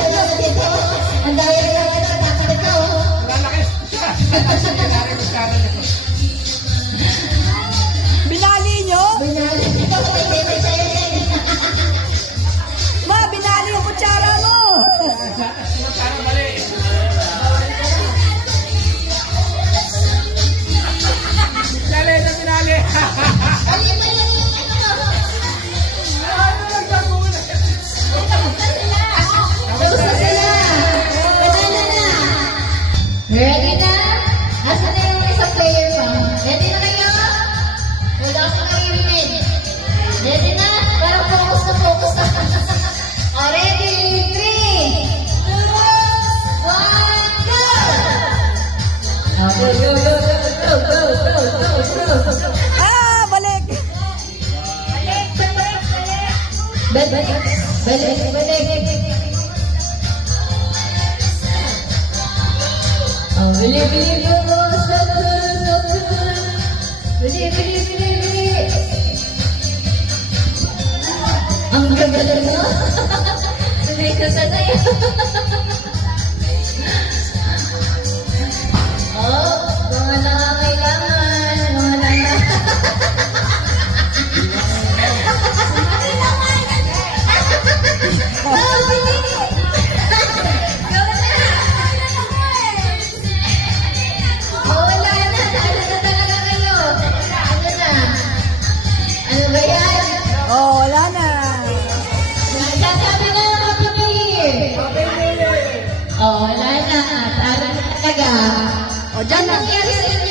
Ang dami na naman ang takot ko. Lalaki siya. Lalaki ko siya. Binali nyo? Binali ko. May bebe sa'yo yan. Ma, binali yung kutsara mo. Para mali. Pinali na pinali. Mali pa yun yung ano. Ano lang gagawin na? Tapos na sila. Panalo na. Ready na? Asa na yung isang player pa? Ready na kayo? Hold on sa kayo rin. Ready na? Parang focus na focus na. O, ready? 3, 2, 1, go! Go, go, go, go, go, go, go, go, go. Ah, balik. Balik, balik, balik. Balik, balik, balik. Oh, bili, bili, go, bili, bili, bili, bili. Ang gaganda mo. Sanay ka, sanay. Oh, mga nangangailangan, mga nangangailangan. Oh, bili. Wala na, ano na talaga kayo? Ano na? Ano ba yan? Oh, wala na. Sasabi na lang ako Oh, wala na. Talo na talaga. O, dyan Ano na. nangyari sa inyo?